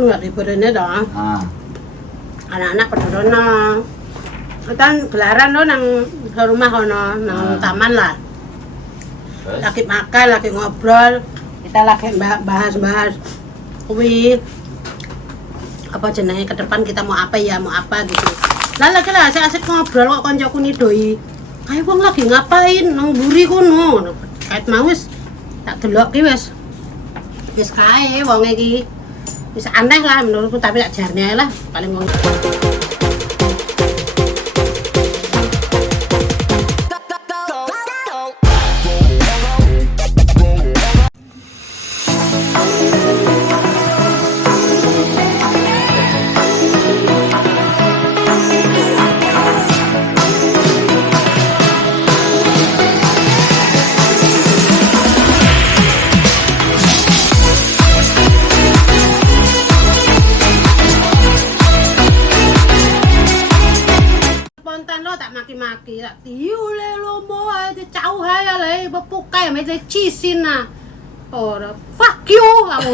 aku nggak libur ini dong. Anak-anak pada rono. Kan gelaran lo nang rumah kono, nang taman lah. Lagi makan, lagi ngobrol. Kita lagi bahas-bahas kuwi apa jenenge ke depan kita mau apa gitu. Lah lagi lah asik ngobrol kok koncoku nidoi. Kayak wong lagi ngapain nang mburi kono. Kait mau wis tak delok ki wis kae wong iki. Wis aneh lah menurutku tapi tak jarne lah paling wong. Maki-maki tak tiule lo mo aja jauh aja le bepukai sama itu cisin nah orang fuck you kamu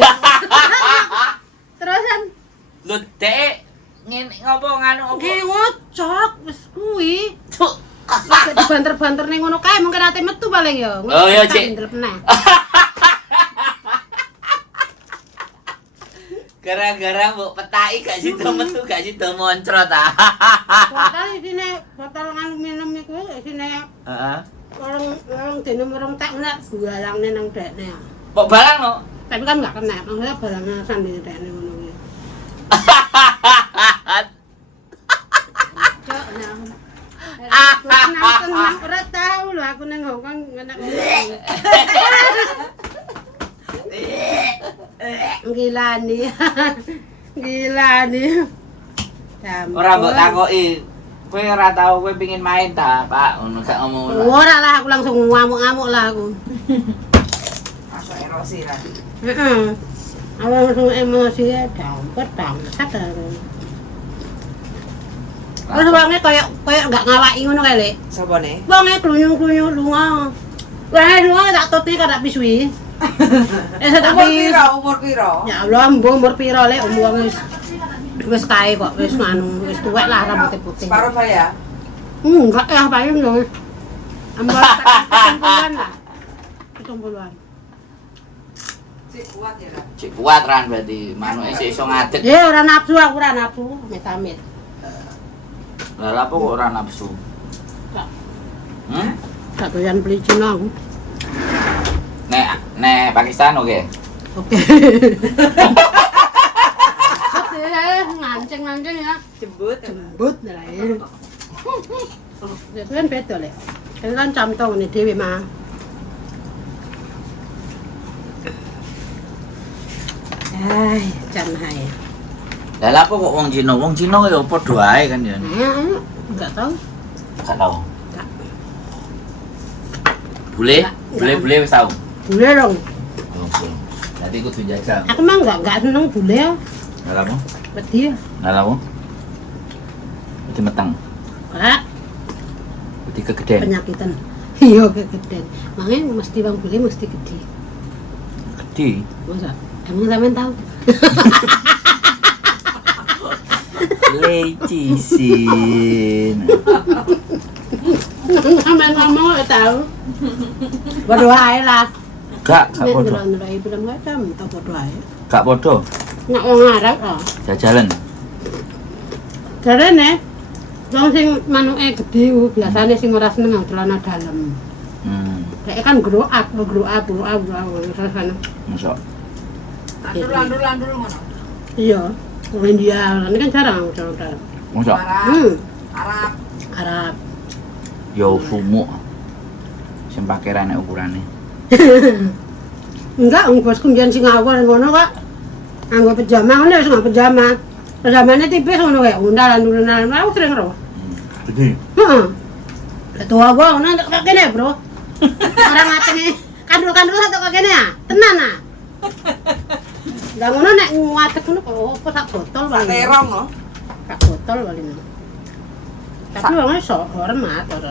terusan lu dek ngopo nganu opo ngocok wis kuwi dibanter-banter ning ngono kae mungkin ate metu paling ya oh ya cik gara-gara mbok petaki gak sido metu gak sido moncrot ah. Botol isine botol nganu minum iku isine Heeh. Orang dene merong tak nek balangne nang dekne. Kok balang no? Tapi kan enggak kena, maksudnya balangnya sandine dekne ngono kuwi. Cok nang. Aku ora tahu lho aku nang Hongkong enak ngomong. Gila nih. Ora mbok takoki. Kowe ora tau kowe pengin main ta, Pak? Ngono gak ngomong ngono. Ora lah aku langsung ngamuk-ngamuk lah aku. Masuk emosi lah. Heeh. Aku langsung emosi ya, dampet bangsat aku. Terus wonge koyo gak ngawaki ngono kae, Lek. Sapa ne? Wonge kluyung-kluyung lunga. Wah, lunga tak tutne kada pisui. Umur piro? Ya Allah, umur piro Lek, umur wis kae kok, wis nganu, wis tuwek lah rambutnya putih. Separuh saya? Enggak ya, paling ya wis. Ambal 70-an lah. 70-an. Cik kuat ya lah. Cik kuat ran berarti manuke isih iso ngadeg. Ya ora nafsu, aku ora nafsu, amit-amit. Lah apa kok ora nafsu? Gak. Gak doyan beli Cina aku. Nek Pakistan oke. Oke. Nganceng ya. Jembut lah ya. Itu kan beda Lek. Itu kan contoh ini dhewe mah. Ai, jam hai. Lah apa kok wong Cina? Wong Cina ya padha ae kan ya. Enggak tahu. Enggak tahu. Bule wis tahu. Bule dong. Oke. Nanti kudu jajal. Aku mah enggak seneng bule. Lah apa? Wedi. Lah apa? Wedi meteng. Enggak. Wedi kegedean. Penyakitan. Iya kegedean. Makanya mesti bang bule mesti gede. Gede. Masa? Emang sampean tahu? Lecisin. Sampean ngomong enggak tahu. Bodoh ae lah. Gak podo. Ndelok film macam tak bodoh ae. Gak podo. Nek wong Arab ah. Jajalan. Jarene wong sing manuke gede biasane sing ora seneng celana dalem. Kayak kan grow up sana. Masuk. Landul ngono. Iya. India, ini kan jarang celana. Masuk. Arab. Yo sumuk. Sing pakirane ukurane. Enggak, bosku njen sing ngawur ngono kok. Anggo pejama ngono wis nggo pejama. Pejamane tipis ngono kae, undalan aku sering ro. Gede. Heeh. Lah tua gua ngono kok kene, Bro. Orang matenge kandul-kandul kok kene ah. Tenan ah. Lah ngono nek ngadeg ngono kok opo sak botol wae. Terong no. Sak botol wae. Tapi wong iso hormat ora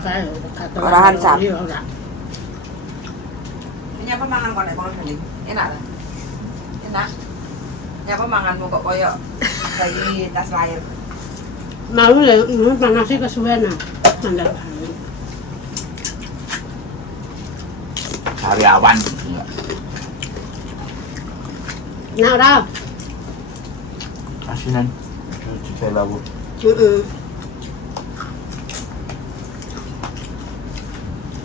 saya kata Ora hansap. Iya ora. Ini apa mangan kok nek kono gini? Enak ta? Enak. Nyapa manganmu kok koyo bayi tas lahir. Mau ya, panas sih kesuwen ah. Mandal. Sariawan. Nah, dah. Asinan. Cuci labu.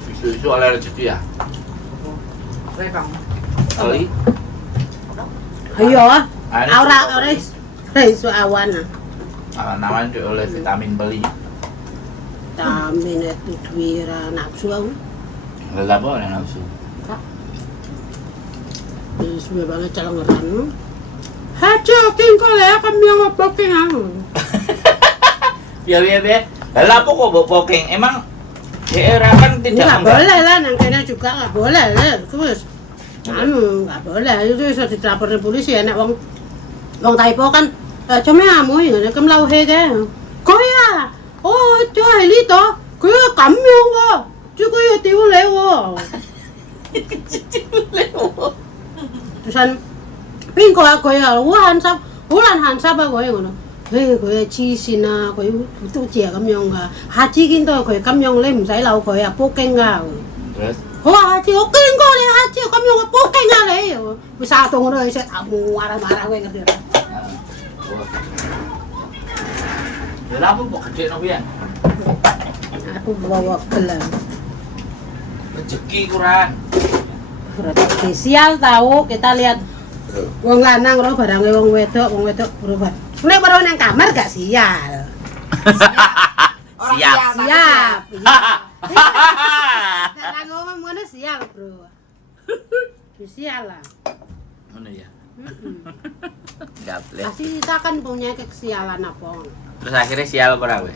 Isu-isu oleh rezeki ya? Rekam. Kali? Ayo, ora isu awan ah. Namanya juga oleh vitamin beli. Vitamin itu duwira nafsu aku. Enggak apa oleh nafsu. Suwe banget calangeran. Hajo king kole kami yang poking aku. Biar. Lah apa kok bawa poking? Emang daerah kan tidak Nggak boleh lah, nangkanya juga nggak boleh lah. Terus, nggak boleh. Itu bisa dilaporin polisi ya. Nek wong Taipo kan, cuma kamu yang kem lauhe kan. Kaya, oh itu heli toh, kaya kamyong kok. Juga ya tiwu lewo. Terusan, pingko aku ya, ulan hansap aku ya ngono. Hei, kowe chisina, kowe butuh cia kamyong ka. Haji kinto kowe kamyong le musai lau kowe poking ka. Terus? Oh, haji oke engko le haji kamyong poking ka le. Wis atu ngono wis amu marah-marah kowe ngerti ora? Ya lah apa kok gede no pian? Aku bawa gelang. Rezeki kurang. Berarti sial tahu kita lihat wong lanang ro barange wong wedok berubah. Nek baru nang kamar gak sial. Siap. Siap. Nek ngomong ngono sial, Bro. Sial lah. Mana ya? Gaple. Pasti kita kan punya kesialan apa. Terus akhirnya sial apa kowe?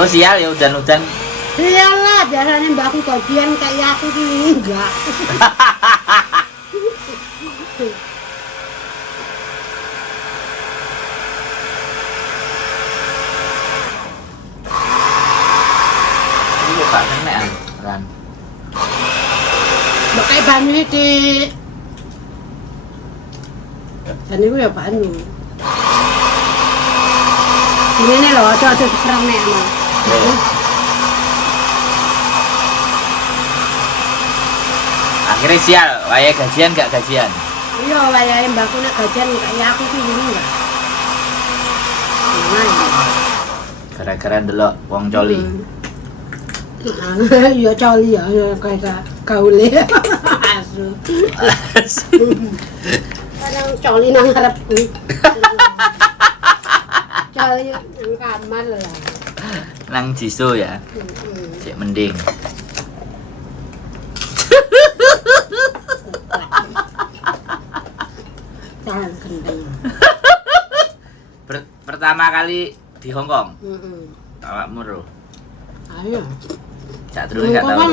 Oh sial ya udan-udan. Sial lah, biasanya mbakku bagian kayak aku ini enggak. Gak kenek kan. Pakai banyu iki. Dan itu ya banyu. Ini loh, coba diserang nek no. Akhirnya sial, waya gajian gak gajian? Iya, wayahe mbakku nek gajian kayak aku ki ini enggak. Gara-gara ndelok wong coli. Iya coli ya kayak gaule. Asu. Kadang coli nang ngarepku. Coli nang kamar lah. Nang jiso ya. Cek mending. Jangan kendeng. Pertama kali di Hong Kong. Heeh. Awakmu ro. Ayo. Cak terus gak tau.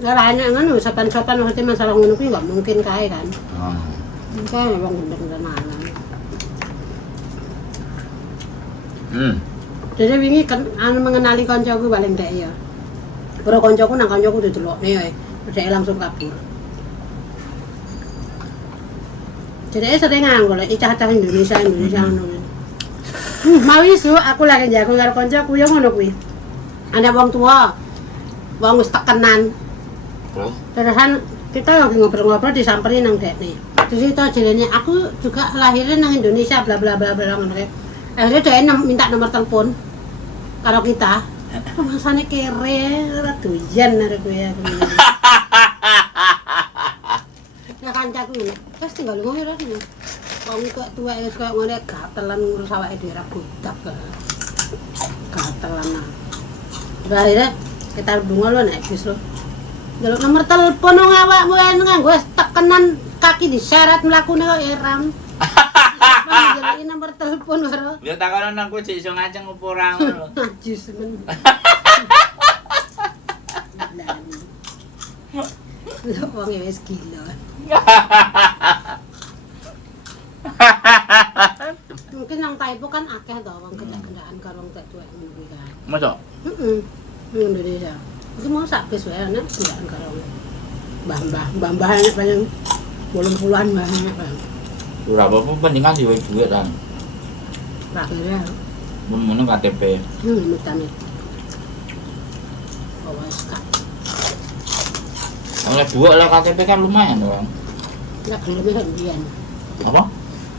Ngaranya ngono sopan-sopan ngerti masalah ngono kuwi enggak mungkin kae kan. Oh. Kae wong gendeng-gendengan. Jadi wingi kan mengenali kancaku paling ndek ya. Bro kancaku nang kancaku didelokne ya. Dhek langsung kabur. Jadi sering golek cah-cah Indonesia ngono. Mau isu aku lagi jago karo kancaku ya ngono kuwi. Ana wong tua. Wong wis tekenan. Terusan kita lagi ngobrol-ngobrol disamperin nang dekne. Terus itu jenenge aku juga lahirnya nang Indonesia bla bla bla bla ngono kae. Akhirnya dia minta nomor telepon karo kita. Masane kere ora doyan arek kowe ya. Ya kancaku ngene. Wis tinggal ngono ora ngono. Wong kok tuwek wis koyo ngene gatelan ngurus awake dhewe ra budak. Gatelan. Akhirnya kita bunga lo nek bis lo. Jaluk nomor telepon wong awakmu nganggo tekenan kaki diseret mlakune kok eram. Jaluk nomor telepon karo. Ya takono nang kowe cek iso ngaceng opo ora ngono. Najis men. Lho wong wis gila. Mungkin yang Taipo kan akeh to wong kendaraan karo wong tek tuwek ngono kan. Mosok? Heeh. Indonesia. Itu mau sak bis wae ana kendaraan karo mbah-mbah enek paling 80-an banyak. Ora apa-apa penting kan duwe duit kan. Akhirnya, Mun KTP. mitane. Awas kak. Oleh dua lah KTP kan lumayan dong. Nggak gelem kan biyen. Apa?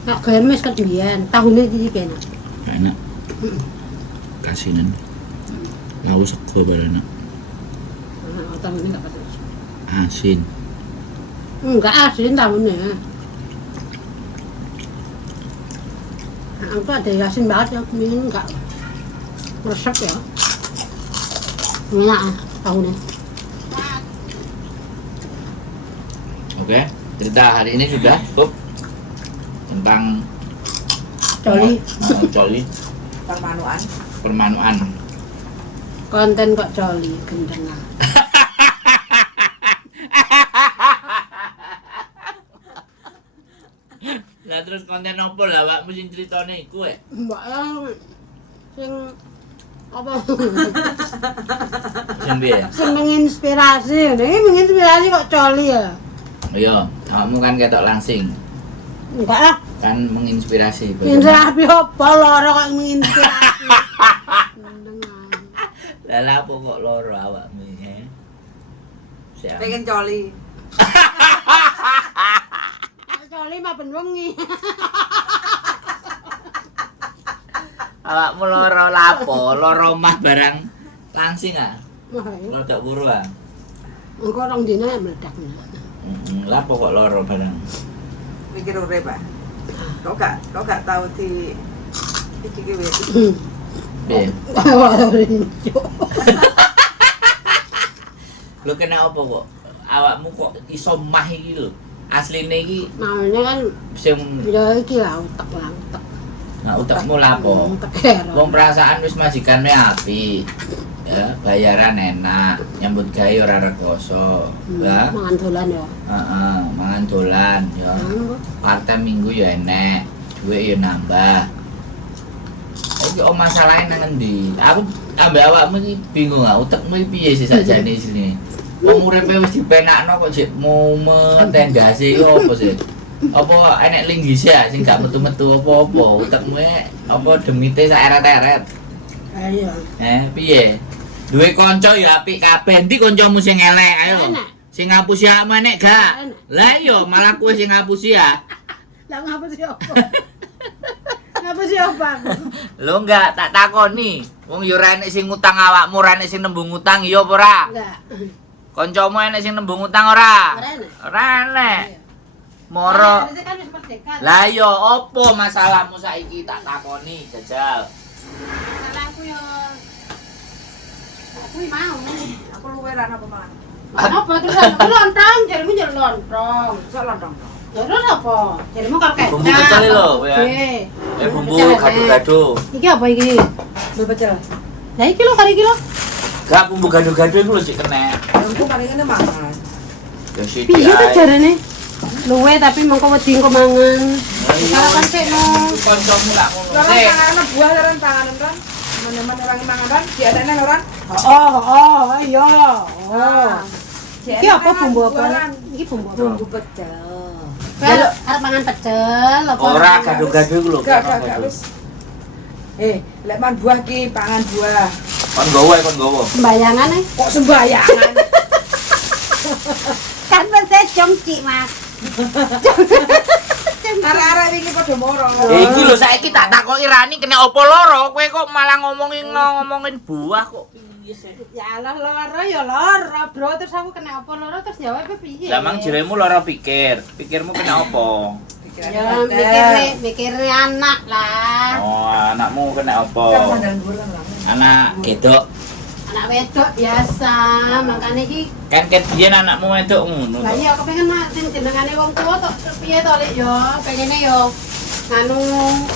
Nggak gelem kan biyen. Tahunnya iki penak. Enak. Kasinan. Mau sego barana. Tahunnya nggak patut. Asin. Enggak asin tahunnya. Aku ada asin banget ya, ini enggak resep ya. Enak tahunnya. Oke, cerita hari ini sudah cukup tentang Coli. coli Permanuan. permanuan. Konten kok coli gendeng. Lah terus konten opo lah awakmu sing critane iku Mbak sing apa? Sing piye? Sing menginspirasi. Ini menginspirasi kok coli ya? Iya, awakmu kan ketok langsing. Enggak lah. Kan menginspirasi. Inspirasi apa loro kok menginspirasi. Gendeng. Lah apa kok loro awakmu ya? Siap. Pengen coli. Coli mah ben wengi. Awakmu loro lapo? Loro mah barang langsing ah. Wah, ya. Rodok buru ah. Engko rong dina meledak. Lapo kok loro barang? Mikir urip, Pak. Kau gak tahu di iki ki wis. Piye? Lu kena apa kok? Awakmu kok iso mah iki lho. Asline iki Namanya kan sing ya iki lah utek lah utek. nah utekmu lapo? Utek kero. Wong perasaan wis majikanne apik. Ya, bayaran enak, nyambut gawe ora rekoso. Ya. Mangan dolan ya. Heeh, mangan dolan ya. Part-time minggu ya enek, duit ya nambah. Iki om masalahe nang endi? Aku ambek awakmu iki bingung ah, utekmu iki piye sih sakjane sini. Wong uripe wis dipenakno kok jek mumet tendase opo sih? Apa enek linggise ya sing gak metu-metu apa-apa? Utekmu apa demite sak eret-eret? Ayo. Piye? Duwe kanca ya apik kabeh. Endi kancamu sing elek? Ayo. Enak. Sing ngapusi awakmu enek gak? Enak. Lah iya malah kowe sing ngapusi ya. Lah ngapa sih apa? Ngapa sih apa? Lho enggak tak takoni. Wong ya ora enek sing ngutang awakmu, ora enek sing nembung utang ya apa ora? Enggak. Kancamu enek sing nembung utang ora? Ora enek. Ora enek. Moro. Harusnya kan wis merdeka. Lah iya opo masalahmu saiki tak takoni jajal. Salah aku ya. Aku mau. Aku luweran apa malah? Apa terus aku lontong, jarimu jadi lontong. Sok lontong. Ya terus apa? Jarimu karo kecap. Bumbu pecel lho, ya. Oke. Bumbu gado-gado. Iki apa iki? Bumbu pecel. Lah iki lho kali iki lho. Gak bumbu gado-gado iku lho sik kena. Aku paling ngene mangan. Ya sithik. Piye to ae. jarane? Luwe tapi mengko wedi engko mangan. Kalau kan sik no. Kancamu lak ngono. Orang Sik. panganan buah orang panganan kan. Teman-teman orang mangan kan biasanya orang. Iya. Oh. Iki apa bumbu apa? Iki bumbu apa? Bumbu pecel. Kalau arep mangan pecel apa? Ora gado-gado iku lho. Gak wis. Lek man buah ki pangan buah. Kon gowo kon gowo. Sembayangan Kok sembayangan? kan mesti jongcik, Mas. Arek-arek iki padha moro. Iku lho saiki tak takoki Rani kena apa loro, kowe kok malah ngomongin buah kok piye sih? Ya Allah loro ya loro, Bro. Terus aku kena apa loro terus jawabnya piye? Lah mang jeremu loro pikir. Pikirmu kena apa? Ya mikirnya anak lah. Oh, anakmu kena apa? Anak gedok. Anak wedok biasa, makanya iki Kan ket biyen anakmu wedok ngono lah to. iya aku pengen nak sing jenengane wong tuwa tok piye to Lek yo, pengene yo nganu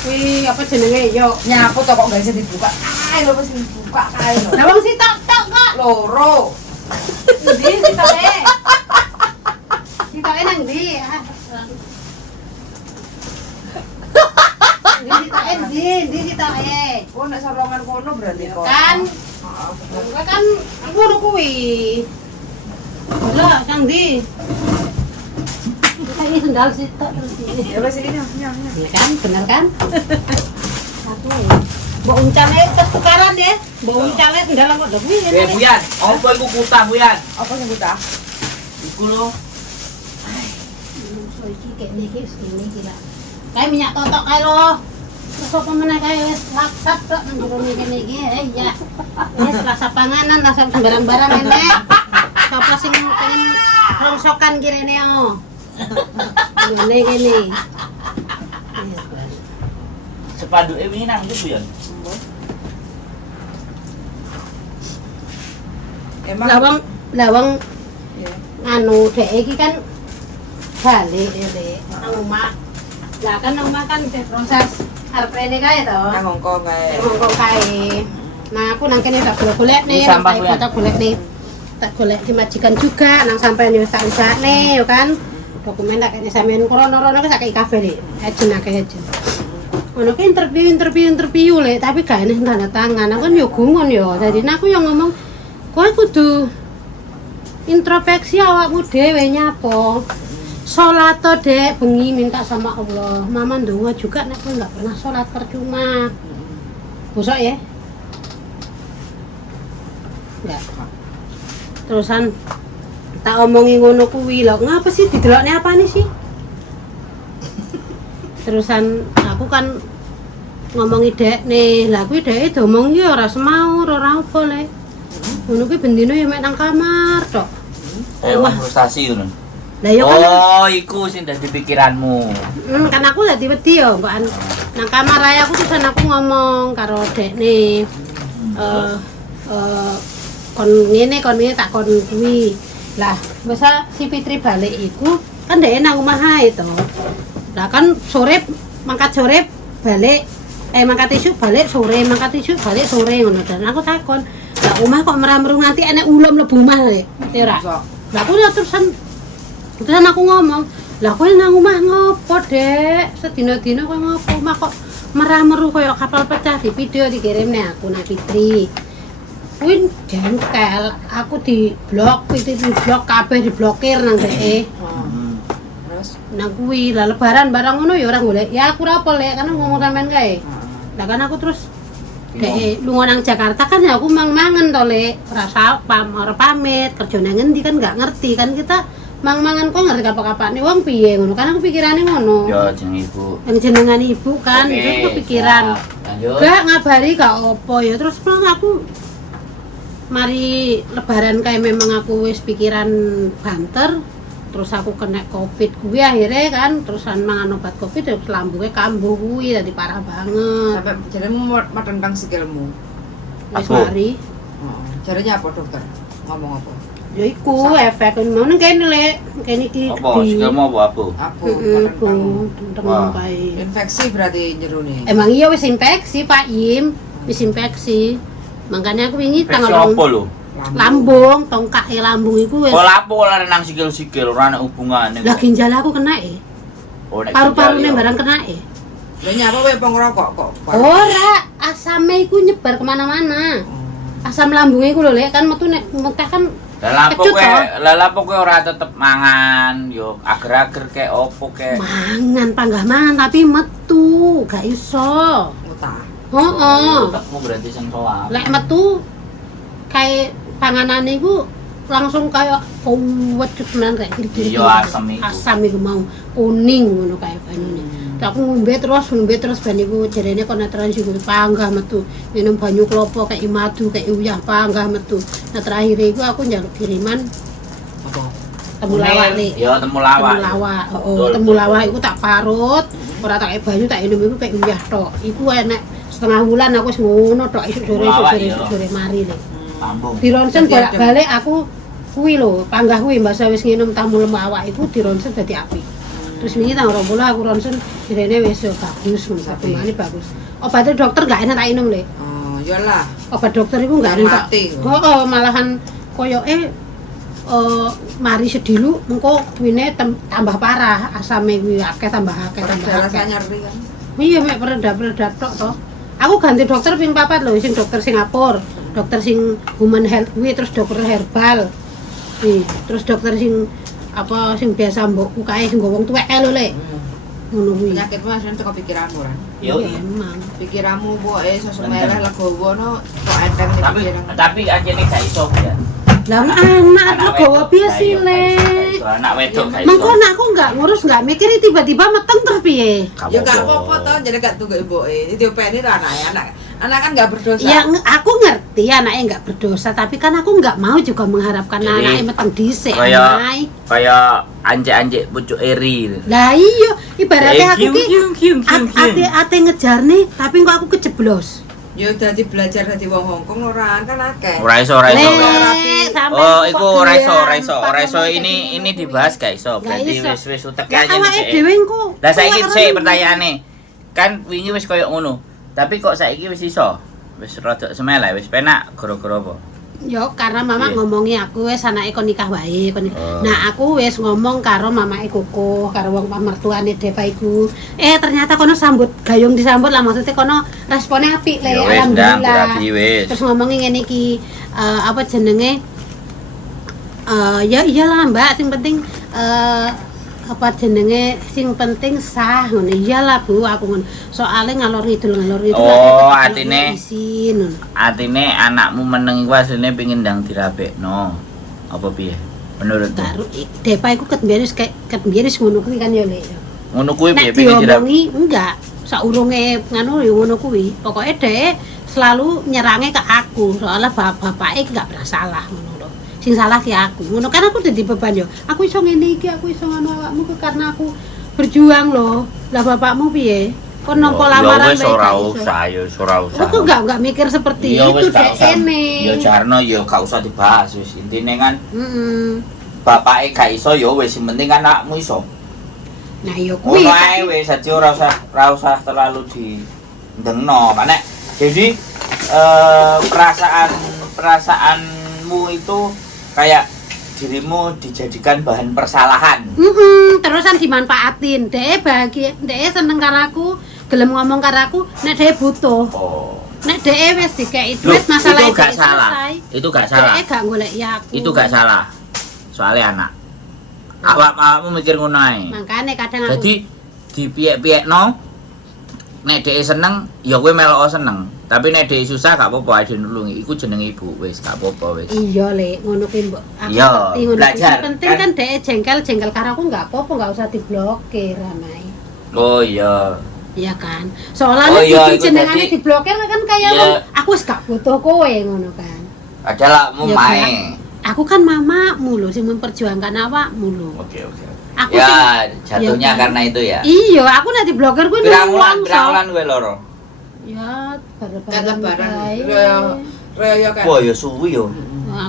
kuwi apa jenenge yo. Nyapu to kok gak bisa dibuka. Kae lho wis dibuka kae lho. Lah wong sitok tok kok. Loro. Ndi sitoke? Sitoke nang ndi? Ndi sitoke? Oh nek sarongan kono berarti kok. Kan gue kan ngono kuwi. Lah nang ndi? ini sendal sitok terus ini. Ya wes ini. Ya kan, bener kan? Aku mbok uncale ketukaran ya. Mbok uncale sendal kok lho kuwi. Buyan, apa iku kutah Buyan? Apa yang buta? Iku lho. So iki kayak iki segini iki lah. Kayak minyak totok kae lho. Terus apa meneh kae wis laksat tok nang jero kene iki ya. Wis rasa panganan, rasa barang-barang enek. Sapa sing pengen rongsokan kirene yo. Ngene kene. Sepaduke wingi nang ndi Buyan? Emang Lawang ya. anu dek iki kan balik dek nang omah. Lah kan nang omah kan proses arep rene kae to. Nang Hongkong kae. Monggo kae. Nah, aku nang kene tak golek nih, Ini sampah, Bu, ya? tak golek nih. Tak golek di majikan juga nang sampean yo tak usahne yo kan. Dokumen tak kene sampean krono-krono sak kei kabeh nih. Ajen akeh ajen. Ono ki interview le, tapi gak enek tanda tangan. Aku kan yo gumun yo. Dadi aku yo ngomong, kowe kudu introspeksi awakmu dhewe nyapo. Sholat to dek, bengi minta sama Allah. Mama ndonga juga nek kowe enggak pernah sholat percuma. Bosok ya? Enggak. Terusan tak omongi ngono kuwi lho. Ngapa sih didelokne apane sih? Terusan aku kan ngomongi dek nih. Lah kuwi deke domongi ora semaur, ora apa le. Ngono kuwi bendino ya mek nang kamar tok. Wah, frustasi ngono. Lah ya kan Oh, iku sing dadi pikiranmu. kan aku dadi wedi yo, Mbak. Nang kamar ae aku terus aku ngomong karo dekne. Kon ngene tak kon kuwi. Lah, masa si Fitri balik iku kan dhek nang omah ae to. Lah kan sore mangkat sore balik mangkat isuk balik sore, mangkat isuk balik sore ngono. Dan aku takon, lah omah kok meram-meru nganti enek ulo mlebu omah le. Ora. Lah aku ya terusan aku ngomong, lah kowe nang omah ngopo, Dek? Sedina-dina kowe ngopo omah kok merah-meru koyo kapal pecah di video dikirimne aku nang Fitri. Kuwi jengkel, aku di blok, Fitri di blok kabeh diblokir nang dhek. Terus Nang kuwi lah lebaran barang ngono ya ora golek. Ya aku ora apa lek kan ngomong sampean kae. Lah kan aku terus dhek lunga nang Jakarta kan ya aku mang-mangan to lek, ora pamit, kerja nang ngendi kan enggak ngerti kan kita mang-mangan kok ngerti apa-apane wong piye ngono kan aku pikirane ngono. Yo jeneng ibu. Yang jenengan ibu kan Oke, itu kepikiran. siap. Lanjut. Gak ngabari gak opo ya terus aku mari lebaran kayak memang aku wis pikiran banter terus aku kena covid kuwi akhirnya kan terusan mangan obat covid terus lambungnya kambuh kuwi dadi parah banget. sampai jadimu matentang sikilmu. Wis Aku? mari Jadinya apa dokter? Ngomong apa? ya iku efek ngono kene lek kene iki Apa? Sikilmu apa? Aku aku matentang Wah. kae. infeksi berarti jerone. Emang iya wis infeksi Pak Yim, wis infeksi. Makanya aku wingi Infeksi tanggal apa lho? lambung, tongkake lambung iku wis. Kok lapo lare nang sikil-sikil ora ana hubungane. Lah ginjal aku kena Oh, nek paru-parune ginjal, yo. barang kena Lah nyapa kowe pengrokok kok? Ora, asame iku nyebar kemana-mana. Asam lambungnya iku lho lek kan metu nek metah kan Lah lapo kecut, kowe, toh. lah lapo kowe ora tetep mangan, yo ager-ager kek opo kek. mangan panggah mangan tapi metu, gak iso. Utah. Heeh. Otakmu berarti sing soal. Lek metu kayak panganane iku langsung kayak kuwet cuman kayak gini-gini. Iya, asam iku. Asam iku mau kuning ngono kayak banyune. Aku ngombe terus ben iku jarene kon transisi panggah metu. Minum banyu klopo kayak madu kayak uyah panggah metu. Nah terakhir iku aku njaluk kiriman Apa? temulawak nih. Yo temulawak. Temulawak. Oh, Betul, temulawak iku tak parut, ora tak kayak banyu tak minum iku kayak uyah tok. Iku enek setengah bulan aku wis ngono tok isuk Temulawak, iya. sore mari nih. Lambung. Di ronsen Jadi bolak-balik aku kuwi lho, panggah kuwi mbak wis nginum tamu awak iku di ronsen dadi apik. Terus wingi tanggal 20 aku ronsen direne wis yo bagus, mane bagus. Obatnya dokter gak enak tak minum le. Oh, iyalah. Obat dokter iku gak Yang enak. mati. Oh, malahan koyoke mari sedilu engko kuwine tambah parah, asame kuwi akeh tambah akeh. Rasanya nyeri kan. Iya mek peredak tok to. Aku ganti dokter ping 4 lho, sing dokter Singapura, dokter sing human health kuwi terus dokter herbal. Terus dokter sing apa sing biasa mbokku kae sing wong tuwek kae lho Lek. Ngono kuwi. Penyakitmu asline teko pikiranmu kan. Yo. Emang. Pikiranmu pokoke iso semeleh legowo no kok enteng ning pikiran. Tapi anjene gak iso ya. Lah anak legowo piye sih Lek? Anak wedok gak iso. Mengko anakku enggak ngurus enggak mikir tiba-tiba meteng terus piye? Ya gak apa-apa toh, jadi gak tunggu ibuke. Ini diopeni to anaknya. Anak kan gak berdosa. Ya aku ngerti anaknya enggak berdosa, tapi kan aku enggak mau juga mengharapkan Jadi, anaknya meteng dhisik. Kayak anjek-anjek pucuk eri. Lah iya, ibaratnya aku ki ate ngejarne tapi kok aku kejeblos. Ya dadi belajar dadi wong Hongkong ora kan akeh. Ora iso. Oh, iku ora iso. Ini dibahas gak iso. Berarti wis uteke aja nih. Lah saiki sik pertanyaane. Kan wingi wis koyo ngono. Tapi kok saiki wis iso? Wis rada semeleh, wis penak gara-gara apa? Yo karena mama ngomongi aku wis anake kon nikah wae. Nah, aku wis ngomong karo mamake Koko, karo wong mertuane Deva iku. Ternyata kono sambut gayung disambut lah, maksudnya kono responnya apik le, alhamdulillah. Terus ngomongi ngene iki apa jenenge ya iyalah Mbak, sing penting apa jenenge sing penting sah ngono. Iyalah Bu, aku ngono. Soale ngalor ngidul oh, atine isin. Atine anakmu meneng iku asline pengin ndang dirabekno. Apa piye? Menurutmu? Karo Deva iku ket mbiyen wis ngono kuwi kan ya Lek. Ngono kuwi piye pengin dirabekno? Enggak. Saurunge ngono ya ngono kuwi. Pokoke dhek selalu nyerange ke aku. Soalnya bapake enggak bersalah ngono. Sing salah ki aku. Ngono kan aku dadi beban yo. Aku iso ngene iki, aku iso ngono awakmu karena aku berjuang loh. Lah bapakmu piye? Kon nampa lamaran wis ora usah, ya ora usah. Aku enggak mikir seperti itu dek ene. Ya jarno ya gak usah dibahas wis. Intine kan bapake gak iso ya wis sing penting kan anakmu iso. Nah ya kuwi. Ngono ae wis dadi ora usah terlalu dendengno. Karena jadi perasaanmu itu kayak dirimu dijadikan bahan persalahan. Terusan dimanfaatin. Dek bahagia, dek seneng karo aku, gelem ngomong karo aku, nek dek butuh. Oh. Nek dek wis dikeki duit masalah itu gak salah. Itu gak salah. Dek gak goleki aku. Itu gak salah. Soalnya anak. Awakmu mikir ngono ae. Makane kadang aku jadi dipiek-piekno nek dek seneng ya kowe melok seneng. Tapi nek dhek susah gak apa-apa ade nulungi. Iku jeneng ibu wis gak apa-apa wis. Iya, Lek, ngono kuwi mbok. Aku iya, ngerti ngono. Belajar. Yang penting kan dhek jengkel karo aku enggak apa-apa, enggak usah diblokir, Ramai. Oh iya. Iya kan. Soalnya iki jenengane diblokir kan kayak aku wis gak butuh kowe ngono kan. Adalah mu mae. Aku kan mamamu lho sing memperjuangkan awakmu lho. Oke. Aku ya, jatuhnya kan? Karena itu ya. Iya, aku nek diblokir kuwi pirang bulan kowe loro. Ya, bareng-bareng. Raya kan. Wah, ya suwi yo.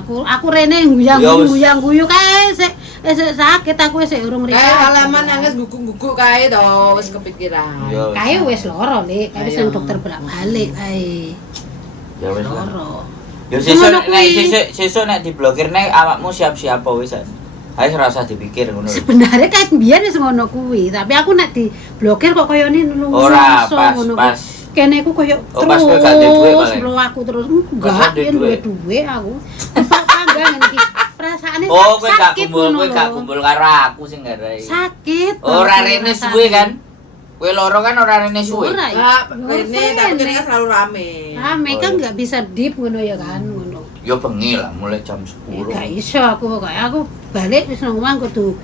Aku rene guyang-guyu kae sik sakit aku sik urung rika. Kae halaman nangis guguk-guguk kae to wis kepikiran. Kae wis loro, Lek. Kae wis nang dokter bolak-balik kae. Ya wis loro. Ya sesuk nek diblokir nek awakmu siap-siap wis. Ayo ora usah dipikir ngono. Sebenarnya kayak biyen wis ngono kuwi, tapi aku nek diblokir kok koyo ngono. Ora pas. Kene aku koyo terus aku terus enggak yen duwe aku. Tangga ngene iki. Perasaane sakit ngono. Kowe gak kumpul karo aku sing garai. Sakit. Ora rene suwe kan? Kowe loro kan ora rene suwe. Lah, rene tapi kene kan selalu rame. Rame kan enggak bisa deep ngono ya kan, ngono. Ya bengi lah mulai jam 10. Gak iso aku kayak aku balik wis nang omah kudu.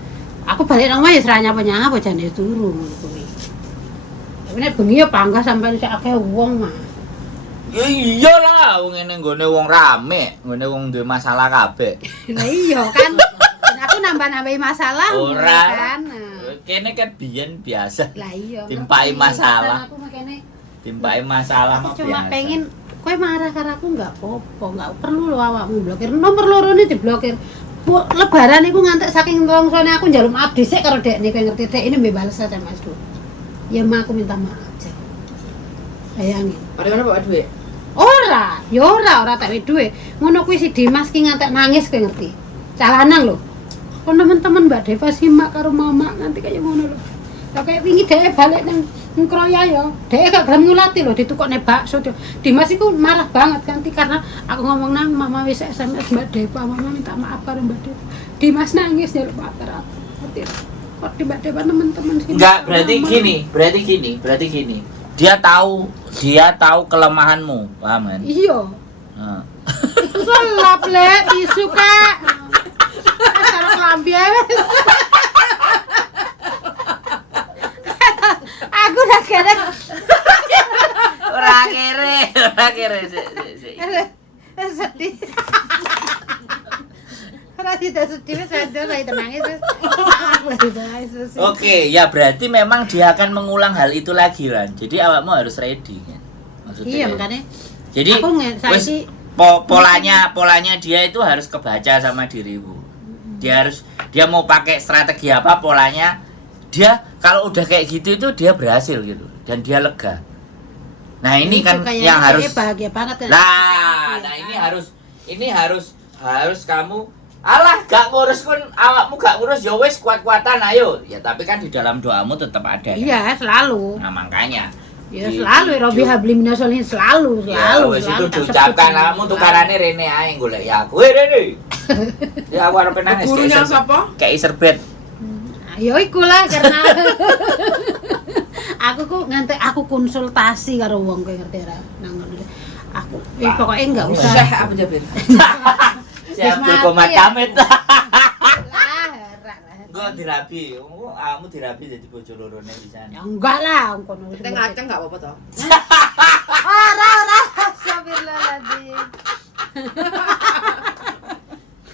Aku balik nang omah ya ora nyapa-nyapa jane turu ngono kuwi. Tapi nek bengi ya panggah sampai sak akeh wong mah. Ya iyalah wong ngene nggone wong rame, nggone wong duwe masalah kabeh. Lah iya kan. Aku nambah-nambahi masalah kan. Kene kan biyen biasa. Lah iya. Timpaki masalah. Aku makene timpaki masalah mah biasa. Cuma pengen kowe marah karo aku enggak apa-apa, enggak perlu lho awakmu blokir. Nomor loro ne diblokir. Lebaran iku ngantek saking rongsone aku njaluk maaf dhisik karo dekne kowe ngerti dek ini mbek bales SMS-ku. Ya mah aku minta maaf aja. Bayangin. Padahal bawa duit. Ora tak duwe duit. Ngono kuwi si Dimas ki ngantek nangis kowe ngerti. Calanang lho. Kon teman-teman Mbak Deva simak karo mama nanti kayak ngono lho. Lah kayak wingi dhek balik nang ngkroya ya. Dek gak gelem nyulati lho ditukokne bakso. Dimas iku marah banget kan karena aku ngomong nang mama wis SMS Mbak Depa, mama minta maaf karo Mbak Depa. Dimas nangis ya Pak Ter. Kok di Mbak Depa teman-teman sih. Enggak, berarti gini. Dia tahu kelemahanmu, paham kan? Iya. Heeh. Iku selap lek tisu Kak. Karo klambi ae. Aku udah kere. Ora kere. Sik. Sedih. Ora tidak sedih saya nangis. Oke, ya berarti memang dia akan mengulang hal itu lagi kan. Jadi awakmu harus ready kan. Maksudnya. Iya, makanya. Jadi Aku wis polanya dia itu harus kebaca sama dirimu. Dia mau pakai strategi apa polanya, dia kalau udah kayak gitu itu dia berhasil gitu dan dia lega. Nah, ini kan yang harus bahagia banget kan. Nah, ini harus kamu alah gak ngurus pun awakmu gak ngurus ya wis kuat-kuatan ayo. Ya tapi kan di dalam doamu tetap ada. Iya, selalu. Nah, makanya Ya selalu Robi habli minasolihin selalu. Ya wis itu diucapkan kamu tukarane rene ae golek ya aku. Rene. Ya aku arep nangis. Gurunya siapa? Kayak serbet. Ayo iku lah karena aku konsultasi karo wong kowe ngerti ra. Nang ngono. Aku pokoknya enggak usah. Syekh Abu Jabir. Siap komat kamit. Lah, Gua dirabi. Kamu dirabi jadi bojo lorone pisan. ya enggak lah kono. Kita ngaceng enggak apa-apa toh. Ora. Astagfirullahaladzim.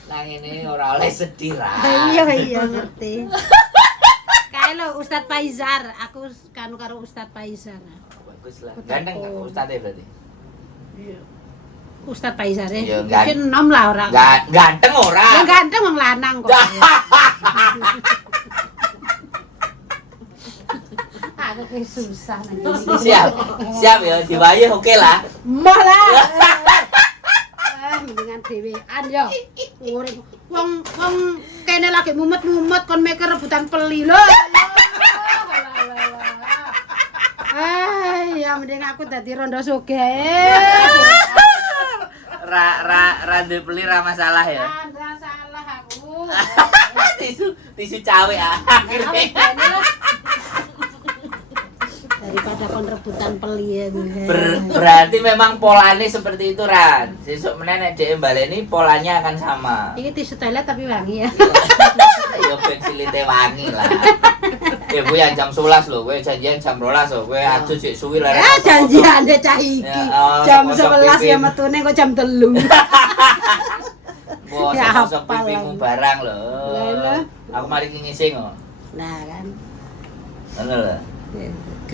Nang ini ora oleh sedih ra. Iya ngerti. Kae lho Ustadz Faizar, aku kanu karo Ustadz Faizar. Bagus lah. Ganteng gak Ustadz berarti? Iya. Ustadz Faizar ya. Iya, Mungkin nom lah ora. Ganteng ora. Ya ganteng wong lanang kok. Aku kayak susah nanti. Siap ya, diwayah oke lah. Mbah lah. Mendingan dhewean ya. Urip wong kene lagi mumet-mumet kon mikir rebutan peli lho. Ya mending aku dadi rondo sugih. Ra duwe peli ra masalah ya. Ora salah aku. tisu cawe akhirnya. Daripada kon rebutan peli ya. Berarti memang polanya seperti itu Ran. Sesuk meneh nek dhek baleni polanya akan sama. Ini tisu toilet tapi wangi ya. Ya ben silite wangi lah. Ibu yang jam 11 lho, kowe janjian jam 12 lho. Kowe aja sik suwi lah. Ya janjiane cah iki. Jam 11 ya metune kok jam 3. Wah, Ya, sosok hafal pipimu lagi. barang lho. Lah. Aku mari ki ngising kok. Nah kan. Ngono lho.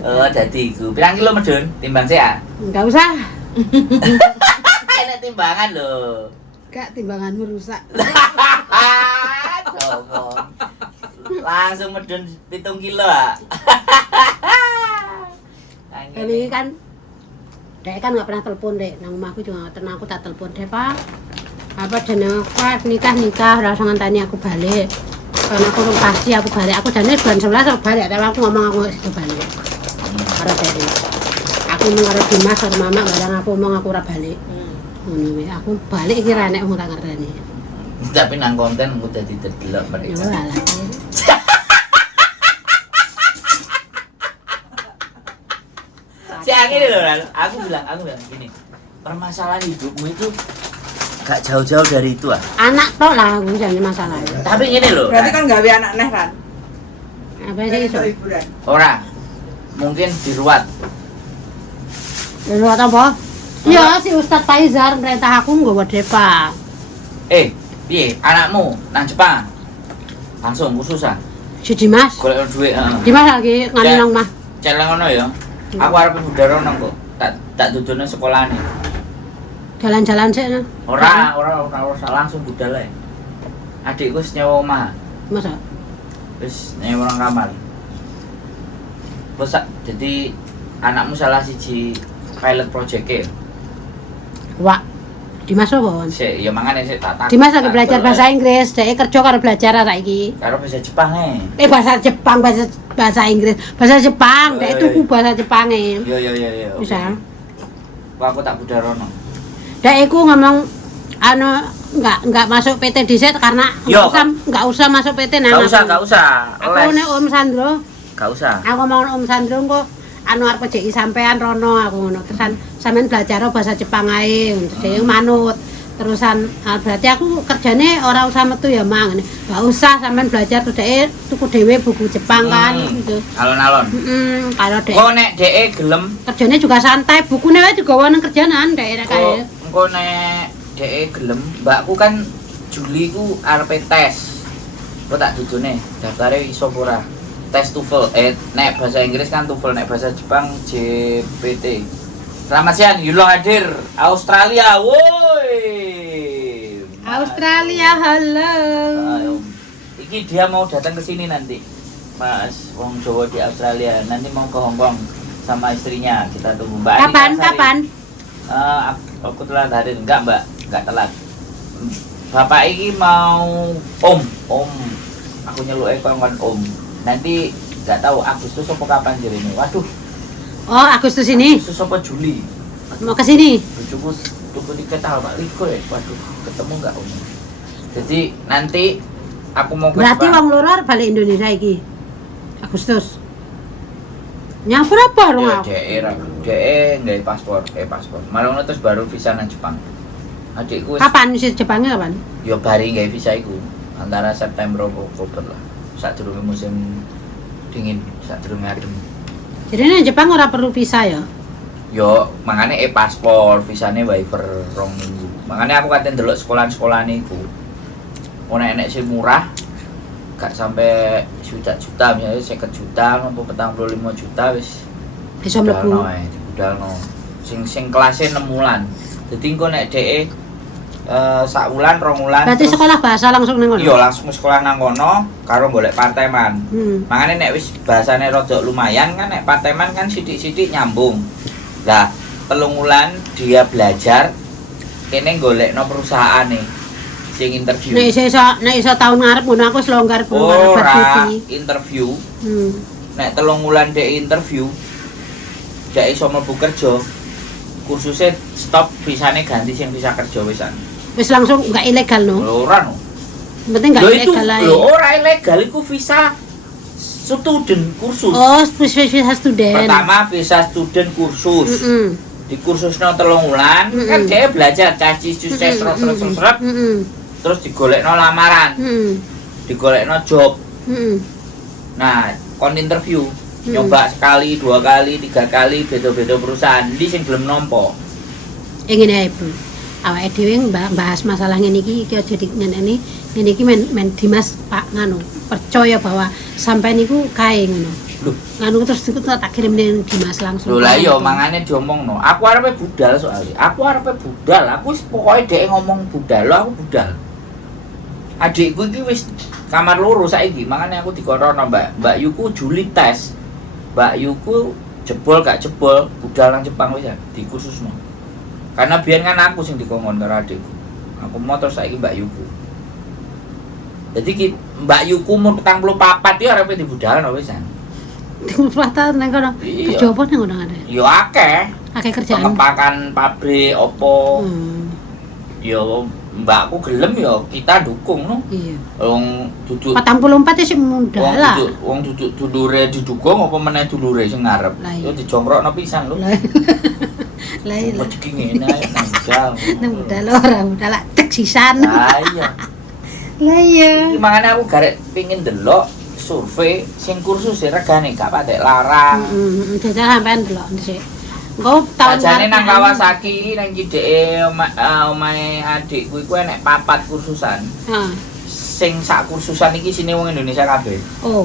Oh, dadi iku. Pirang kilo medun timbang sik ah? Enggak usah. Enak timbangan lho. Kak timbanganmu rusak. Domong. Langsung medun 7 kilo ah. Tapi kan Dek kan nggak pernah telepon Dek, nang rumahku juga nggak pernah aku tak telepon Dek Pak. Apa dene kuat nikah rasa ngantani aku balik. Karena aku pasti aku balik, aku jane bulan 11 aku balik, tapi aku ngomong aku itu balik. Karo Dek. Aku ngomong karo Dimas karo Mama barang aku ngomong aku ora balik. Ngono wae, aku balik iki ra nek wong tak ngerteni. Tapi nang konten aku dadi dedelok Ya mereka. alah. Siang ini loh, Ran. Aku bilang gini, permasalahan hidupmu itu gak jauh-jauh dari itu ah. Anak tok lah aku jane masalahnya. Tapi gini loh, Berarti kan gawe anak neh Ran. Apa sih iso? Hiburan. orang mungkin diruat. Lha apa? Ya si Ustadz Faizar merintah aku nggawa Depa. Piye anakmu nang Jepang? Langsung khusus ah. Si Dimas. Golek duit, heeh. Dimas lagi ngene nang mah. Celeng ngono ya. Aku arep budal nang kok. Tak dudono sekolahane. Jalan-jalan sik. Ora langsung budal ae. Adikku wis nyewa omah. Masa? Wis nyewa nang kamar. Terus jadi anakmu salah siji pilot project-e. Wak. Dimas apa? Sik, ya mangane sik tak tak. Dimas lagi belajar bahasa Inggris, dhek kerja karo belajar saiki. Karo bahasa Jepang Bahasa Jepang, bahasa Inggris, bahasa Jepang, Oh, dhek iya, tuku iya. bahasa Jepange. Iya. oke. Bisa. Wah, aku tak budarono. Dhek iku ngomong enggak masuk PT Diset karena Yo. enggak usah masuk PT nang. Gak usah. Aku nek Om Sandro, Gak usah. aku mau Om Sandro engko arep PJI sampean rono aku ngono. Terusan sampean belajar bahasa Jepang ae, dhek manut. Terusan berarti aku kerjane ora usah metu ya, Mang. Enggak usah sampean belajar tuh dhek tuku dhewe buku Jepang kan gitu. Alon-alon. Kalau dhek Kok nek dhek gelem, kerjane juga santai, bukune wae digawa nang kerjaan dhek kae. kok nek dhek gelem, mbakku kan Juli ku arepe tes. Kok tak dudune, daftare iso apa ora? Tes TOEFL, nek bahasa Inggris kan TOEFL, nek bahasa Jepang JPT. Selamat siang, Yulo hadir Australia, woi. Australia, halo. Ayo. Iki dia mau datang ke sini nanti, Mas. Wong Jawa di Australia, nanti mau ke Hong Kong sama istrinya. Kita tunggu Mbak. Kapan? Aku telat hadir, enggak telat. Bapak iki mau Om. Aku nyeluke kon Om. Nanti enggak tahu Agustus apa kapan jerene. Waduh, Oh, Agustus ini Agustus apa Juli? mau ke sini. Bojoku tuku tiket tanggal 24 ya. Waduh, ketemu enggak Om? Jadi nanti aku mau ke Berarti Jepang. wong loro balik Indonesia iki. Agustus. Nyamper apa rong Ya, aku? nggak paspor. Malah ngono terus baru visa nang Jepang. Adikku wis Kapan sih Jepangnya kapan? yo bari nggak visa iku antara September atau Oktober lah. Sadurunge musim dingin, sadurunge adem. Jadi nang Jepang ora perlu visa ya? Yo makane paspor, visane waiver 2 minggu. Makane aku katen delok sekolahan-sekolahan iku. Ono enek sing murah gak sampai juta misalnya 50 juta atau 45 juta wis Bisa mlebu. dibudalno. Sing kelasnya 6 wulan. Dadi engko nek dhek sak wulan 2 wulan. Berarti terus- sekolah bahasa langsung nang kono. Iya, langsung sekolah nang kono karo golek parteman. Makane nek wis bahasane rada lumayan kan nek parteman kan sithik-sithik nyambung. Lah, 3 wulan dia belajar kene golekno perusahaane sing interview. Nek iso tahun ngarep ngono aku selonggar ngarep Ora bercuti. interview. Hmm. Nek 3 wulan dhek interview, dhek iso mlebu kerja. Kursusnya stop, visane ganti sing visa kerja wisan. Wis langsung enggak ilegal no. Ora no. Penting enggak Lho itu ilegal ae. lho ora ilegal iku visa student kursus. Oh, visa student. Pertama visa student kursus. Di kursusnya 3 wulan kan dia belajar caci sukses terus digolekno lamaran, digolekno job. Nah, kon interview nyoba sekali, 2 kali, 3 kali beda-beda perusahaan. Ndi sing gelem nampa? Ngene ae, Bro. Awake dhewe bahas masalah ngene iki aja ngene iki men Dimas Pak nganu percaya bahwa sampai niku kae ngono. Loh, Nganu terus iku tak kirim ning Dimas langsung. lho lah iya mangane diomongno. Aku arepe budal soalnya. Aku wis pokoke dhek ngomong budal, lho aku budal. Adikku iki wis kamar loro saiki, makane aku dikorono Mbak Yuku Juli tes. Mbak Yuku jebol gak jebol budal nang Jepang wis ya dikhususno. Karena biyen kan aku sing dikongkon karo adikku. Aku mau terus saiki Mbak Yuku. Jadi Mbak Yuku umur 44 ya arepe dibudalno wisan. Dikumpulkan nang kono. Iya. Kerja apa nang kono ada? Yo akeh. Akeh kerjaan. Pengepakan pabrik opo. Yo mbakku gelem yo kita dukung no. Iya. Wong duduk 44 sih muda lah. wong duduk dulure didukung apa meneh dulure sing ngarep. Lah iya. Yo dijongkrokno pisan lho. Lah iya. Rezeki ngene ae nang budal. Nang muda lho ora muda lah cek sisan. Lah iya. Lah iya. Iki makane aku garek pengin delok survei sing kursus regane gak patek larang. Jajal sampean delok dhisik. Engko tahun Sajane nang ngarep- Kawasaki nang cideke omahe adikku iku enek 4 kursusan. Heeh. Sing sak kursusan iki sine wong Indonesia kabeh. Oh.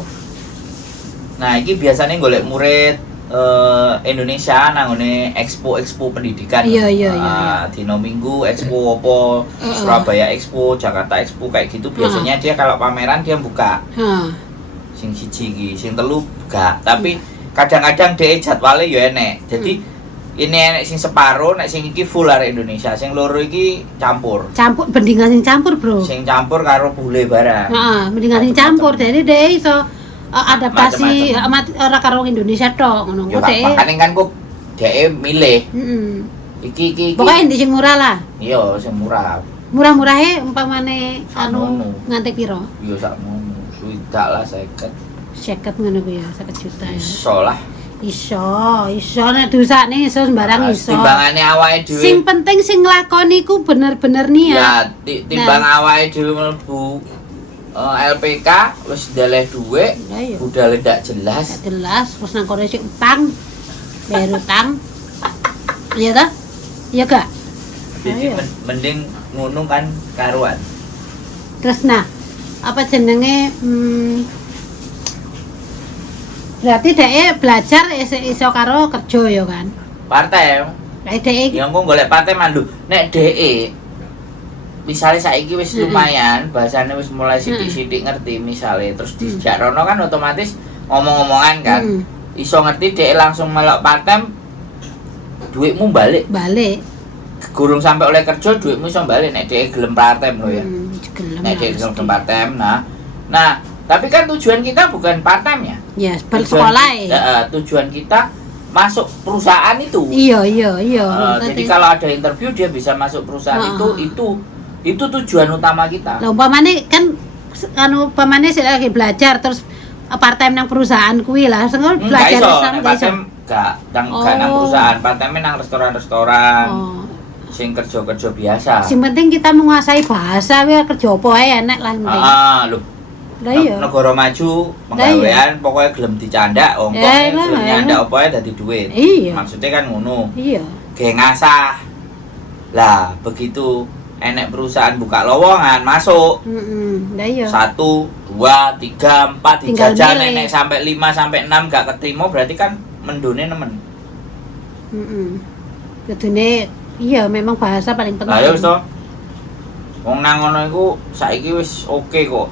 Nah, iki biasanya golek murid Indonesia nang ngene expo pendidikan. Iya. Dino Minggu expo apa Surabaya Expo, Jakarta Expo kayak gitu biasanya dia kalau pameran dia buka. Heeh. Sing siji iki, sing telu gak. Tapi kadang-kadang dhek jadwale ya enek. Jadi Ini enek sing separo, nek sing iki full arek Indonesia. Sing loro iki campur. Campur bendingan sing campur, Bro. Sing campur karo bule barang. Heeh, mendingan sing campur. Jadi dhek iso adaptasi ora karo Indonesia tok ngono. Ya makane kan kok dhek milih. Heeh. Iki. Pokoke endi sing murah lah. Iya, sing murah. Murah-murahe umpamane anu nganti piro? Iya sakmono. Swidak lah 50. 50 ngono ku ya, 50 juta ya. Iso lah. Iso nek dosane iso sembarang iso. Timbangane awake dhewe. Sing penting sing nglakoni ku bener-bener niat. Ya, timbang awake dhewe mlebu LPK wis ndeleh dhuwit, budale ndak jelas. Ndak jelas, terus nang kono sik utang. Bayar utang. Iya ta? Iya gak? Jadi mending ngono kan karuan. Terus nah, apa jenenge berarti dhek belajar iso karo kerja ya kan? Partai. Lah dhek Ya engko golek partai mandu. Nek dhek misale saiki wis lumayan, bahasane wis mulai sithik-sithik ngerti misale terus dijak rono kan otomatis ngomong-ngomongan kan. Iso ngerti dhek langsung melok partem duitmu balik. Gurung sampai oleh kerja duitmu iso balik nek dhek gelem partem lho ya. Nek dhek gelem partem. Nah, tapi kan tujuan kita bukan part-time ya. Ya, bersekolah ya. Tujuan kita masuk perusahaan itu. Iya. Jadi kalau ada interview dia bisa masuk perusahaan itu tujuan utama kita. Lah umpamane kan umpamane sik lagi belajar terus part-time nang perusahaan kuwi lah. Sing belajar sama part-time gak nang perusahaan, part-time nang restoran-restoran. Sing kerja-kerja biasa. Sing penting kita menguasai bahasa kuwi kerja apa ae enak lah penting. Lho. Lah iya. Negara maju penggawean pokoknya gelem dicandak, ongkos gelem nyandak apa ae dadi duit. Maksudnya kan ngono. Iya. Ge ngasah. Lah, begitu enek perusahaan buka lowongan masuk. Lah iya. 1, 2, 3, 4 dijajal nek sampai 5 sampai 6 gak keterima berarti kan mendone nemen. Kudune iya memang bahasa paling penting. Lah ya wis to. Wong nang ngono iku saiki wis oke kok.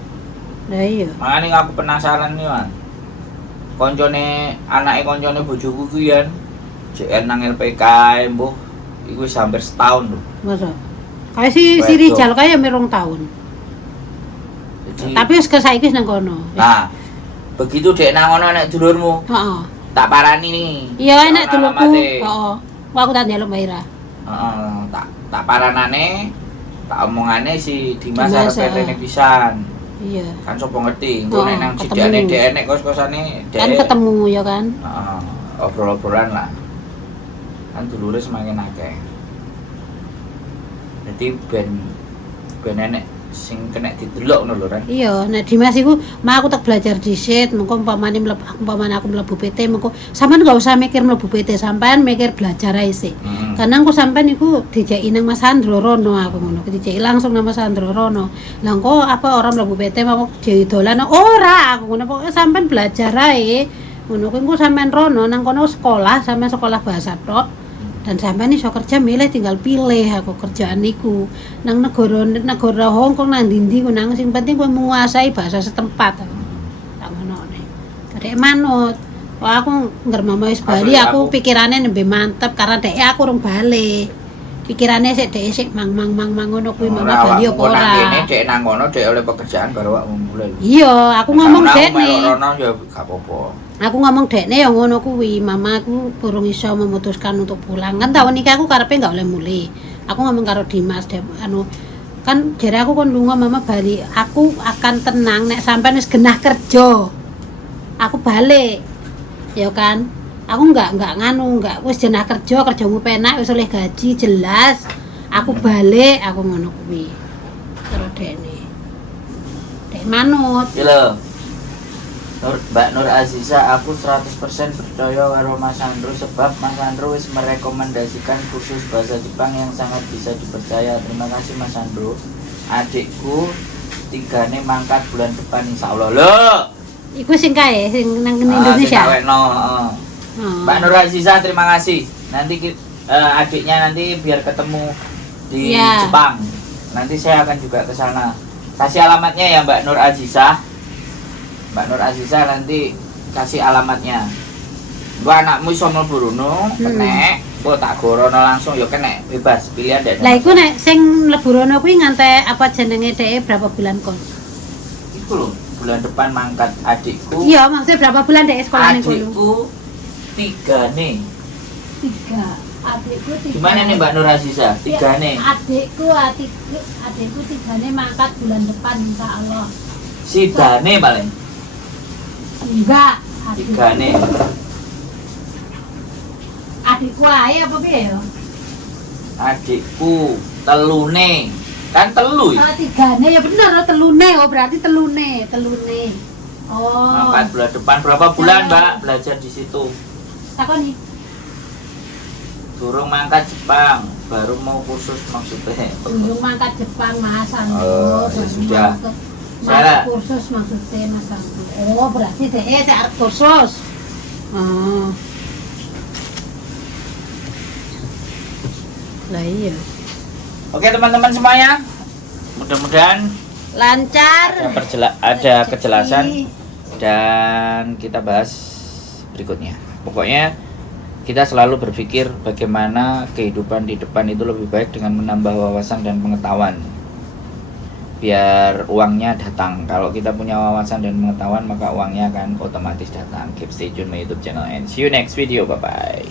Lah iya. Makane aku penasaran nih, Man. Koncone anake koncone bojoku ku yen JN nang LPK mbuh iku wis hampir setahun lho. Masa? Kayak si Rijal kaya merong tahun. Jadi, tapi wis saiki wis nang kono. Nah, begitu dek nang kono nek dulurmu. Heeh. Tak parani nih. Iya enak dulurku. Heeh. Aku tak njaluk Maira. Heeh, tak paranane, tak omongane si Dimas arep petene pisan. Iya. Kan sapa ngerti, engko nek nang cidane dhek nek kos-kosane dhek. Kan ketemu ya kan. Heeh, obrol-obrolan lah. Kan dulure semakin akeh. Jadi ben enek sing kena didelok ngono lho kan. Iya, nek Dimas iku mah aku tak belajar dhisik, mengko umpamane aku mlebu PT, mengko sampean enggak usah mikir mlebu PT, sampean mikir belajar ae sik. Karena aku sampean iku dijeki nang Mas Andro Rono aku ngono, dijeki langsung nang Mas Andro Rono. Lah engko apa orang mlebu PT mau jadi dolan ora aku ngono, pokoke sampean belajar ae. Ngono kuwi engko sampean rono nang kono sekolah, sampean sekolah bahasa tok. Dan sampai nih so kerja milih tinggal pilih aku kerjaan niku nang negara Hong Kong nang dindi ku nang sing penting kowe menguasai bahasa setempat tak ngono nih kadek manut wah aku ngger mama wis bali aku pikirane nembe mantep karena dek aku urung bali pikirane sik dek sik mang ngono kuwi mama bali apa ora kene dek nang kono dek oleh pekerjaan baru awakmu mulai iya aku ngomong dek nih rono ya gak apa-apa. Aku ngomong dekne ya ngono kuwi, mamaku burung iso memutuskan untuk pulang. Kan tahun iki aku karepe enggak oleh muli. Aku ngomong karo Dimas kan jare aku kon lunga mama bali. Aku akan tenang nek sampean wis genah kerja. Aku balik. Ya kan? Aku enggak wis jenah kerjamu penak wis oleh gaji jelas. Aku balik, aku ngono kuwi. Terus dekne. Dek manut. Lho. Mbak Nur Aziza, aku 100% percaya karo Mas Andro sebab Mas Andro wis merekomendasikan kursus bahasa Jepang yang sangat bisa dipercaya. Terima kasih Mas Andro. Adikku 3 mangkat bulan depan insyaallah. Loh. Iku sing kae sing nang Indonesia. Mbak Nur Aziza, terima kasih. Nanti adiknya nanti biar ketemu di Jepang. Nanti saya akan juga ke sana. Kasih alamatnya ya Mbak Nur Aziza. Mbak Nur Aziza nanti kasih alamatnya. Gua anakmu iso mlebu rono, kenek, mbok tak gorono langsung ya kenek, bebas pilihan dek. Lah iku nek sing mlebu rono kuwi ngantek apa jenenge dhek berapa bulan kok? Iku lho, bulan depan mangkat adikku. Iya, maksudnya berapa bulan dhek sekolahane kono? Adikku 3 nih. 3. Adikku 3. Gimana nih Mbak Nur Aziza? 3 nih. Adikku 3 nih mangkat bulan depan insyaallah. Sidane paling. Enggak, 3 nih. adikku ae apa piye ya? Adikku telune. Kan telu ya. Oh, 3 ya bener, telune. Oh, berarti telune. Oh. Mangkat bulan depan berapa bulan, Mbak? Belajar di situ. Takoni. Durung mangkat Jepang, baru mau kursus maksudnya. Durung mangkat Jepang Mas Anggo. Oh, ya sudah. Salah kursus maksudnya Mas Anggo. Oh, berarti dhek arep kursus. Oh. Lah iya. Oke teman-teman semuanya, mudah-mudahan Lancar. ada kejelasan dan kita bahas berikutnya. Pokoknya kita selalu berpikir bagaimana kehidupan di depan itu lebih baik dengan menambah wawasan dan pengetahuan. Biar uangnya datang. Kalau kita punya wawasan dan pengetahuan maka uangnya akan otomatis datang. Keep stay tune my YouTube channel and see you next video. Bye bye.